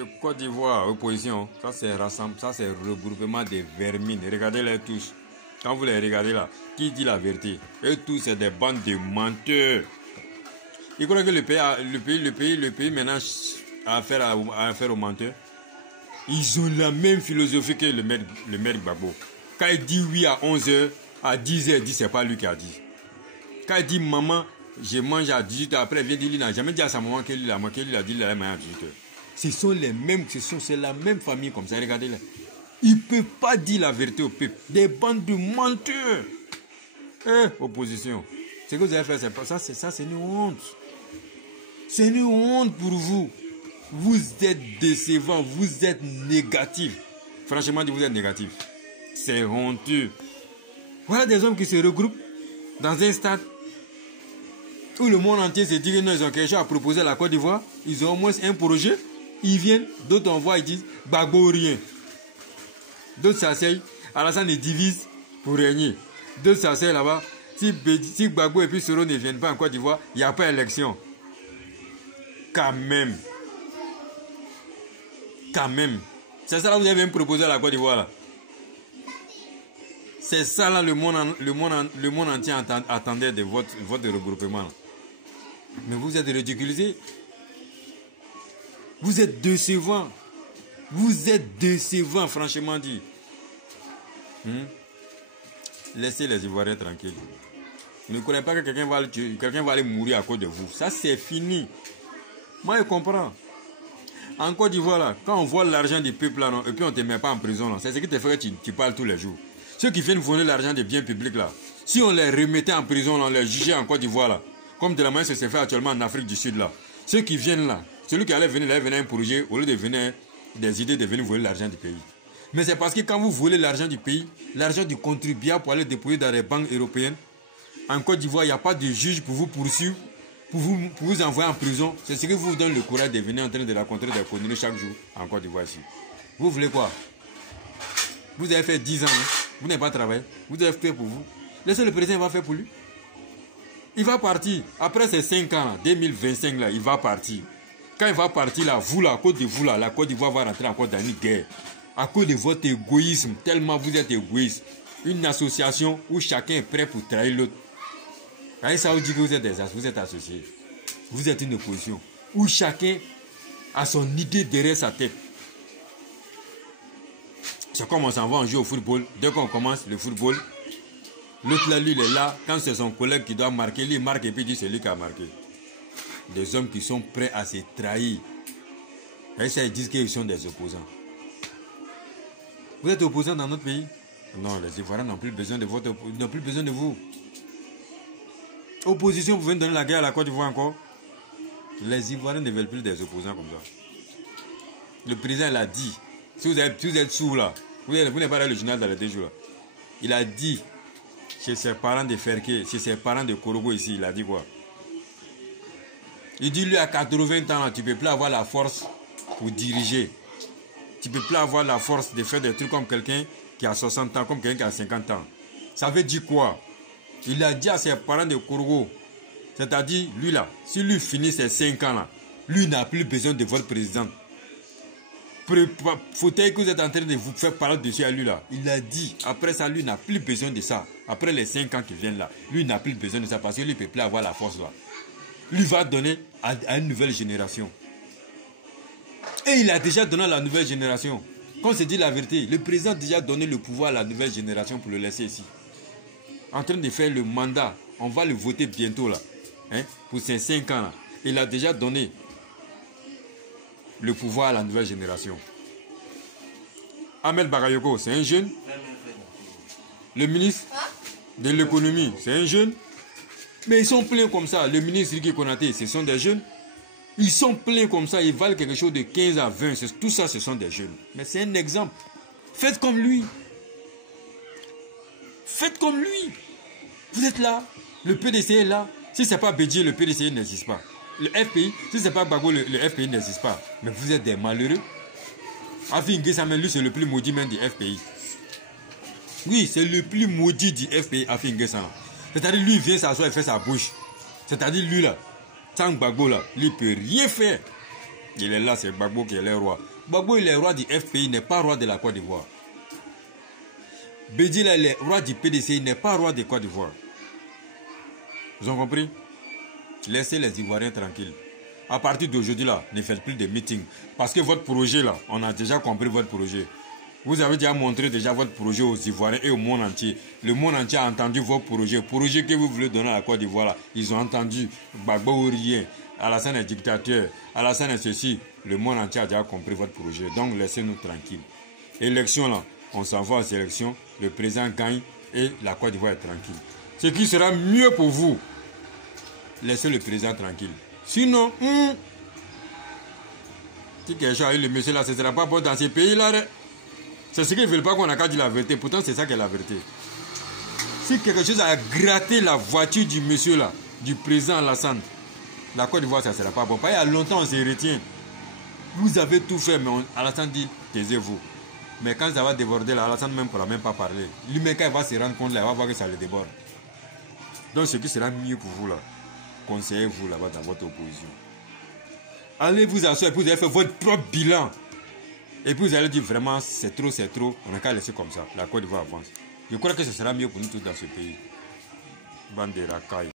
Le Côte d'Ivoire, opposition, ça c'est regroupement des vermines. Regardez-les tous. Quand vous les regardez là, qui dit la vérité? Eux tous, c'est des bandes de menteurs. Ils croient que le pays maintenant a affaire aux menteurs. Ils ont la même philosophie que le maire Gbagbo. Quand il dit oui à 11h, à 10h, il dit c'est pas lui qui a dit. Quand il dit maman, je mange à 18h, après il vient dire il n'a jamais dit à sa maman qu'il a dit il allait manger à 18h. Ce sont les mêmes, c'est la même famille comme ça, regardez-les. Il ne peut pas dire la vérité au peuple. Des bandes de menteurs. Opposition. Ce que vous avez fait, c'est pas ça, c'est une honte. C'est une honte pour vous. Vous êtes décevant, vous êtes négatif. Franchement, vous êtes négatif. C'est honteux. Voilà des hommes qui se regroupent dans un stade où le monde entier se dit que non, ils ont quelque chose à proposer à la Côte d'Ivoire. Ils ont au moins un projet. Ils viennent, d'autres envoient, ils disent Gbagbo rien. D'autres s'asseyent, Alassane les divise pour régner. D'autres s'asseyent là-bas. Si Gbagbo et puis Soro ne viennent pas en Côte d'Ivoire, il n'y a pas d'élection. Quand même. C'est ça là que vous avez même proposé à la Côte d'Ivoire là. C'est ça là le monde entier attendait de votre regroupement là. Mais vous êtes ridiculisés. Vous êtes décevant. Vous êtes décevant, franchement dit. Laissez les Ivoiriens tranquilles. Ne croyez pas que quelqu'un va aller mourir à cause de vous. Ça, c'est fini. Moi, je comprends. En Côte d'Ivoire, là, quand on vole l'argent du peuple, là, non, et puis on ne te met pas en prison, c'est ce qui te fait que tu parles tous les jours. Ceux qui viennent voler l'argent des biens publics, là, si on les remettait en prison, là, on les jugeait en Côte d'Ivoire, là, comme de la manière que c'est fait actuellement en Afrique du Sud, là. Ceux qui viennent là, celui qui allait venir un projet, au lieu de venir des idées de venir voler l'argent du pays. Mais c'est parce que quand vous volez l'argent du pays, l'argent du contribuable pour aller déposer dans les banques européennes, en Côte d'Ivoire, il n'y a pas de juge pour vous poursuivre, pour vous envoyer en prison. C'est ce qui vous donne le courage de venir en train de rencontrer des condamnés chaque jour en Côte d'Ivoire ici. Vous voulez quoi? Vous avez fait 10 ans, hein? Vous n'avez pas travaillé, vous avez fait pour vous. Laissez le président va faire pour lui. Il va partir. Après ces 5 ans, là, 2025, là, il va partir. Quand il va partir, là, vous, là, à cause de vous, là, la Côte d'Ivoire va rentrer encore dans une guerre. À cause de votre égoïsme, tellement vous êtes égoïste. Une association où chacun est prêt pour trahir l'autre. Quand ça vous dit que vous êtes associés. Vous êtes une opposition. Où chacun a son idée derrière sa tête. C'est comme on s'en va en jeu au football. Dès qu'on commence le football, l'autre là, lui, il est là. Quand c'est son collègue qui doit marquer, lui, il marque et puis il dit c'est lui qui a marqué. Des hommes qui sont prêts à se trahir. Et ça, ils disent qu'ils sont des opposants. Vous êtes opposants dans notre pays? Non, les Ivoiriens n'ont plus besoin de vous. Opposition, vous venez donner la guerre à la Côte d'Ivoire encore? Les Ivoiriens ne veulent plus des opposants comme ça. Le président l'a dit. Si vous êtes sourd là, vous n'avez pas lu le journal dans les 2 jours là. Il a dit chez ses parents de Ferké, chez ses parents de Korogo ici, il a dit quoi? Il dit lui à 80 ans, tu ne peux plus avoir la force pour diriger. Tu ne peux plus avoir la force de faire des trucs comme quelqu'un qui a 60 ans, comme quelqu'un qui a 50 ans. Ça veut dire quoi? Il a dit à ses parents de Korogo, c'est-à-dire lui là, si lui finit ses 5 ans là, lui n'a plus besoin de votre président. Fauteuil que vous êtes en train de vous faire parler dessus à lui là, il a dit, après ça, lui n'a plus besoin de ça. Après les 5 ans qui viennent là, lui n'a plus besoin de ça parce que lui ne peut plus avoir la force là. Lui va donner à une nouvelle génération. Et il a déjà donné à la nouvelle génération. Quand on se dit la vérité, le président a déjà donné le pouvoir à la nouvelle génération pour le laisser ici. En train de faire le mandat, on va le voter bientôt là, hein, pour ces 5 ans là. Il a déjà donné le pouvoir à la nouvelle génération. Ahmed Bagayoko, c'est un jeune. Le ministre de l'économie, c'est un jeune. Mais ils sont pleins comme ça. Le ministre Ricky Konaté, ce sont des jeunes. Ils sont pleins comme ça. Ils valent quelque chose de 15 à 20. Tout ça, ce sont des jeunes. Mais c'est un exemple. Faites comme lui. Faites comme lui. Vous êtes là. Le PDC est là. Si ce n'est pas Bédier, le PDC n'existe pas. Le FPI, si ce n'est pas Bago, le FPI n'existe pas. Mais vous êtes des malheureux. Afi Nguessamé, lui, c'est le plus maudit même du FPI. Oui, c'est le plus maudit du FPI, Afi Nguessamé. C'est-à-dire, lui, il vient s'asseoir et fait sa bouche. C'est-à-dire, lui, là, sans Bago, là, lui, il ne peut rien faire. Il est là, c'est Gbagbo qui est le roi. Gbagbo, il est roi du FPI, il n'est pas roi de la Côte d'Ivoire. Bédi, il est roi du PDC, il n'est pas roi de Côte d'Ivoire. Vous avez compris? Laissez les Ivoiriens tranquilles. À partir d'aujourd'hui, là, ne faites plus de meetings. Parce que votre projet, là, on a déjà compris votre projet. Vous avez déjà montré déjà votre projet aux Ivoiriens et au monde entier. Le monde entier a entendu vos projets. Projets que vous voulez donner à la Côte d'Ivoire, ils ont entendu. Gbagbo ou rien. Alassane est dictateur. Alassane est ceci. Le monde entier a déjà compris votre projet. Donc, laissez-nous tranquilles. Élection, là, on s'en va aux élections. Le président gagne et la Côte d'Ivoire est tranquille. Ce qui sera mieux pour vous, laissez le président tranquille. Sinon, si quelqu'un a eu le monsieur là, ce ne sera pas bon dans ces pays-là. C'est ce qu'ils ne veulent pas qu'on a qu'à dire la vérité. Pourtant, c'est ça qui est la vérité. Si quelque chose a gratté la voiture du monsieur là, du président Alassane, la Côte d'Ivoire, ça ne sera pas bon. Il y a longtemps, on se retient. Vous avez tout fait, mais Alassane dit, taisez-vous. Mais quand ça va déborder, là, Alassane même ne pourra même pas parler. Lui-même, quand il va se rendre compte, là, il va voir que ça le déborde. Donc, ce qui sera mieux pour vous, là, conseillez-vous là-bas dans votre opposition. Allez vous asseoir et puis vous allez faire votre propre bilan. Et puis vous allez dire vraiment, c'est trop, on n'a qu'à laisser comme ça. La Côte d'Ivoire avance. Je crois que ce sera mieux pour nous tous dans ce pays. Bande de racailles.